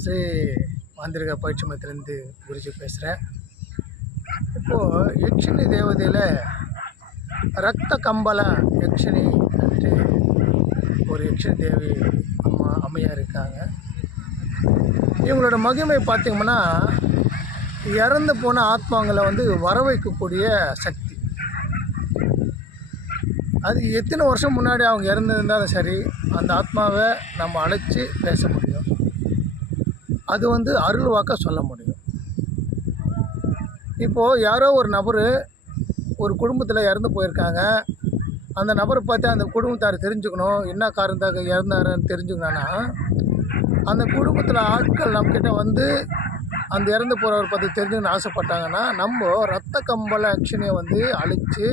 ஸ்ரீ மாந்திரிக பயிற்சி மத்திலேருந்து குருஜி பேசுகிறேன் இப்போது யக்ஷினி தேவதையில் ரத்த கம்பல யக்ஷினி வந்துட்டு ஒரு யக்ஷினி தேவி அம்மா அம்மையாக இருக்காங்க. இவங்களோட மகிமை பார்த்திங்கன்னா இறந்து போன ஆத்மாங்களை வந்து வர வைக்கக்கூடிய சக்தி. அது எத்தனை வருஷம் முன்னாடி அவங்க இறந்துருந்தாலும் சரி அந்த ஆத்மாவை நம்ம அழைச்சி பேச முடியும். அது வந்து அருள்வாக்க சொல்ல முடியும். இப்போது யாரோ ஒரு நபர் ஒரு குடும்பத்தில் இறந்து போயிருக்காங்க. அந்த நபரை பார்த்து அந்த குடும்பத்தார் தெரிஞ்சுக்கணும் என்ன காரணத்தாக இறந்தாருன்னு தெரிஞ்சுக்கணும்னா அந்த குடும்பத்தில் ஆட்கள் நம்மக்கிட்ட வந்து அந்த இறந்து போகிறவர் பற்றி தெரிஞ்சுக்கணும்னு ஆசைப்பட்டாங்கன்னா நம்ம ரத்த கம்பள அக்ஷனியை வந்து அழித்து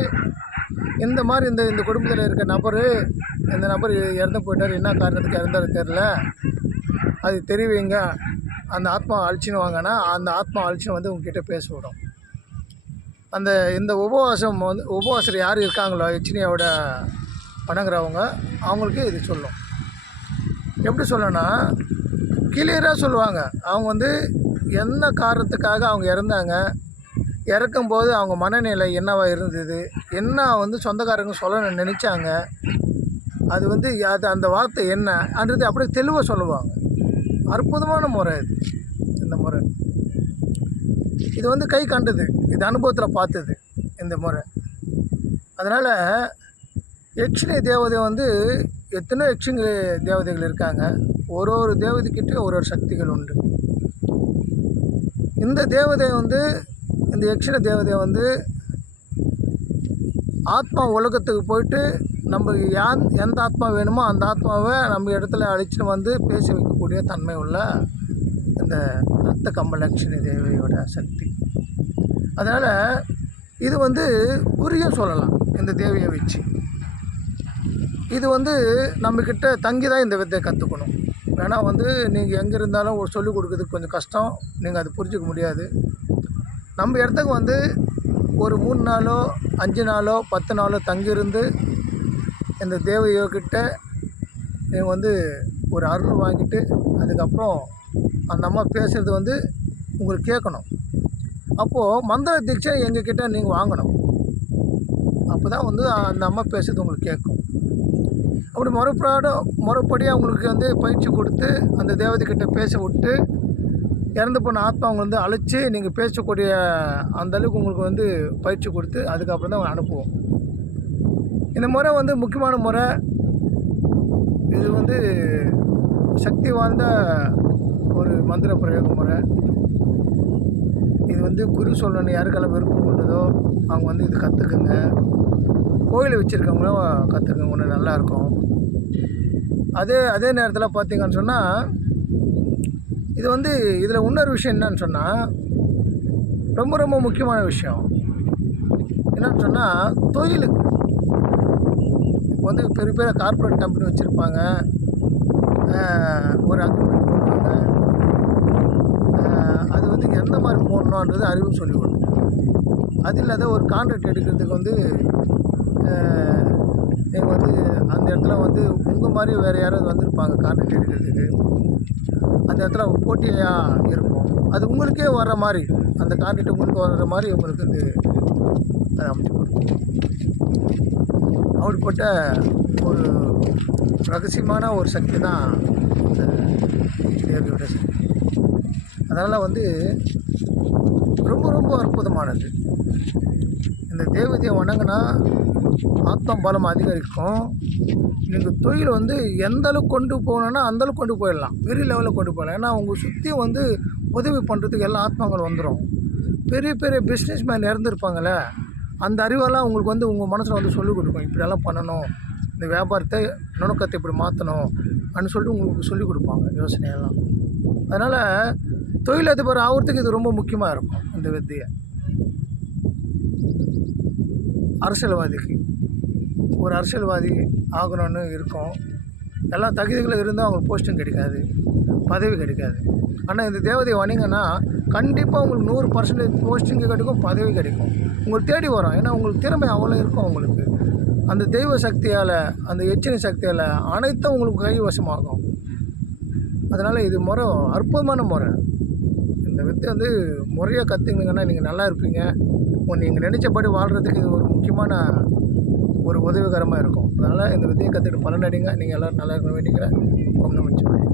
இந்த மாதிரி இந்த இந்த குடும்பத்தில் இருக்க நபர் இந்த நபர் இறந்து போயிட்டார் என்ன காரணத்துக்கு இறந்தாரு தெரில அது தெரிவிங்க. அந்த ஆத்மா அழிச்சின்னு வாங்கன்னா அந்த ஆத்மா அழிச்சின்னு வந்து உங்ககிட்ட பேச விடும். அந்த இந்த உபவாசம் வந்து உபவாசர் யார் இருக்காங்களோ எச்சினியோட வணங்குறவங்க அவங்களுக்கு இது சொல்லும். எப்படி சொல்லணும்னா கிளியராக சொல்லுவாங்க. அவங்க வந்து என்ன காரணத்துக்காக அவங்க இறந்தாங்க இறக்கும்போது அவங்க மனநிலை என்னவா இருந்தது என்ன வந்து சொந்தக்காரங்க சொல்ல நினச்சாங்க அது வந்து அது அந்த வார்த்தை என்னன்றது அப்படியே தெளிவாக சொல்லுவாங்க. அற்புதமான முறை இது. இந்த முறை. இது வந்து கை கண்டது. இது அனுபவத்தில் பார்த்தது இந்த முறை. அதனால் யக்ஷினி தேவதை வந்து எத்தனை யக்ஷினி தேவதைகள் இருக்காங்க. ஒரு ஒரு தேவதைக்கிட்டே ஒரு ஒரு சக்திகள் உண்டு. இந்த தேவதை வந்து இந்த யக்ஷின தேவதை வந்து ஆத்மா உலகத்துக்கு போயிட்டு நம்ம யார் எந்த ஆத்மா வேணுமோ அந்த ஆத்மாவை நம்ம இடத்துல அழைச்சிட்டு வந்து பேச வைக்கக்கூடிய தன்மை உள்ள இந்த ரத்த கம்பலட்சுமி தேவியோட சக்தி. அதனால் இது வந்து புரியும் சொல்லலாம் இந்த தேவியை வச்சு. இது வந்து நம்மக்கிட்ட தங்கி தான் இந்த வித்தையை கற்றுக்கணும் ஏன்னா வந்து நீங்கள் எங்கே இருந்தாலும் ஒரு சொல்லிக் கொடுக்குறதுக்கு கொஞ்சம் கஷ்டம் நீங்கள் அது புரிஞ்சிக்க முடியாது. நம்ம இடத்துக்கு வந்து ஒரு மூணு நாளோ அஞ்சு நாளோ பத்து நாளோ தங்கியிருந்து இந்த தேவையோக்கிட்ட நீங்கள் வந்து ஒரு அருள் வாங்கிட்டு அதுக்கப்புறம் அந்த அம்மா பேசுகிறது வந்து உங்களுக்கு கேட்கணும். அப்போது மந்திர தீட்சை எங்ககிட்ட நீங்கள் வாங்கணும். அப்போ தான் வந்து அந்த அம்மா பேசுறது உங்களுக்கு கேட்கும். அப்படி முறைப்பாடும் முறைப்படியாக உங்களுக்கு வந்து பயிற்சி கொடுத்து அந்த தேவதைக்கிட்ட பேச விட்டு இறந்து போன ஆத்மா அவங்க வந்து அழைச்சி நீங்கள் பேசக்கூடிய அந்தளவுக்கு உங்களுக்கு வந்து பயிற்சி கொடுத்து அதுக்கப்புறம் தான் அனுப்புவோம். இந்த முறை வந்து முக்கியமான முறை. இது வந்து சக்தி வாய்ந்த ஒரு மந்திர பிரயோக முறை. இது வந்து குரு சொல்லணும் யாருக்கெல்லாம் விருப்பம் உள்ளதோ அவங்க வந்து இது கற்றுக்குங்க கோயில் வச்சுருக்கவங்களும் கற்றுக்குங்க ஒன்று நல்லாயிருக்கும் அதே அதே நேரத்தில் பார்த்தீங்கன்னு சொன்னால் இது வந்து இதில் இன்னொரு விஷயம் என்னன்னு சொன்னால் ரொம்ப ரொம்ப முக்கியமான விஷயம். என்னன்னு சொன்னால் தொழிலுக்கு. இப்போ வந்து பெரிய பெரிய கார்ப்பரேட் கம்பெனி வச்சுருப்பாங்க. ஒரு அக்ரிமெண்ட் போடுவாங்க. அது வந்து எந்த மாதிரி போடணுன்றது அறிவு சொல்லி அது இல்லாத ஒரு கான்ட்ராக்ட் எடுக்கிறதுக்கு வந்து நீங்கள் வந்து அந்த இடத்துல வந்து உங்கள் மாதிரி வேறு யாராவது வந்திருப்பாங்க கான்ட்ராக்ட் எடுக்கிறதுக்கு. அந்த இடத்துல போட்டியாக இருக்கும். அது உங்களுக்கே வர்ற மாதிரி அந்த கான்ட்ராக்ட் உங்களுக்கு வர்ற மாதிரி உங்களுக்கு வந்து அதை அமைச்சு கொடுக்கும். அப்படிப்பட்ட ஒரு ரகசியமான ஒரு சக்தி தான் இந்த தேவியோட சக்தி. அதனால் வந்து ரொம்ப ரொம்ப அற்புதமானது. இந்த தேவதையை வணங்கினா ஆத்தம் பலம் அதிகரிக்கும். நீங்கள் தொழில் வந்து எந்த அளவுக்கு கொண்டு போகணுன்னா அந்தளவுக்கு கொண்டு போயிடலாம். பெரிய லெவலில் கொண்டு போகலாம். ஏன்னா உங்கள் சுற்றி வந்து உதவி பண்ணுறதுக்கு எல்லா ஆத்மாக்கள் வந்துடும் பெரிய பெரிய பிஸ்னஸ் மேன் இறந்துருப்பாங்களே அந்த அறிவெல்லாம் உங்களுக்கு வந்து உங்கள் மனசில் வந்து சொல்லிக் கொடுக்கும். இப்படியெல்லாம் பண்ணணும். இந்த வியாபாரத்தை நுணுக்கத்தை இப்படி மாற்றணும் அப்படின்னு சொல்லிட்டு உங்களுக்கு சொல்லிக் கொடுப்பாங்க யோசனையெல்லாம். அதனால் தொழிலதிபர் ஆகிறதுக்கு இது ரொம்ப முக்கியமாக இருக்கும் இந்த வித்தியை. அரசியல்வாதிக்கு. ஒரு அரசியல்வாதி ஆகணும்னு இருக்கும். எல்லா தகுதிகளும் இருந்தால் அவங்களுக்கு போஸ்ட்டும் கிடைக்காது பதவி கிடைக்காது. ஆனால் இந்த தேவதையை வணிங்கன்னா கண்டிப்பாக உங்களுக்கு நூறு பர்சன்டேஜ் போஸ்டிங்கு கிடைக்கும் பதவி கிடைக்கும். உங்களுக்கு தேடி வரும். ஏன்னா உங்களுக்கு திறமை அவ்வளோ இருக்கும் உங்களுக்கு. அந்த தெய்வ சக்தியால் அந்த எச்சனை சக்தியால் அனைத்தும் உங்களுக்கு கைவசமாகும். அதனால் இது முறை அற்புதமான முறை. இந்த வித்தை வந்து முறையாக கற்றுக்கினீங்கன்னா நீங்கள் நல்லா இருப்பீங்க. நீங்கள் நினச்சபடி வாழ்கிறதுக்கு இது ஒரு முக்கியமான ஒரு உதவிகரமாக இருக்கும். அதனால் இந்த வித்தையை கற்றுக்கிட்டு பலனடைங்க. நீங்கள் எல்லோரும் நல்லா இருக்க வேண்டிக்கிறேன். ரொம்ப நமச்சிவாய்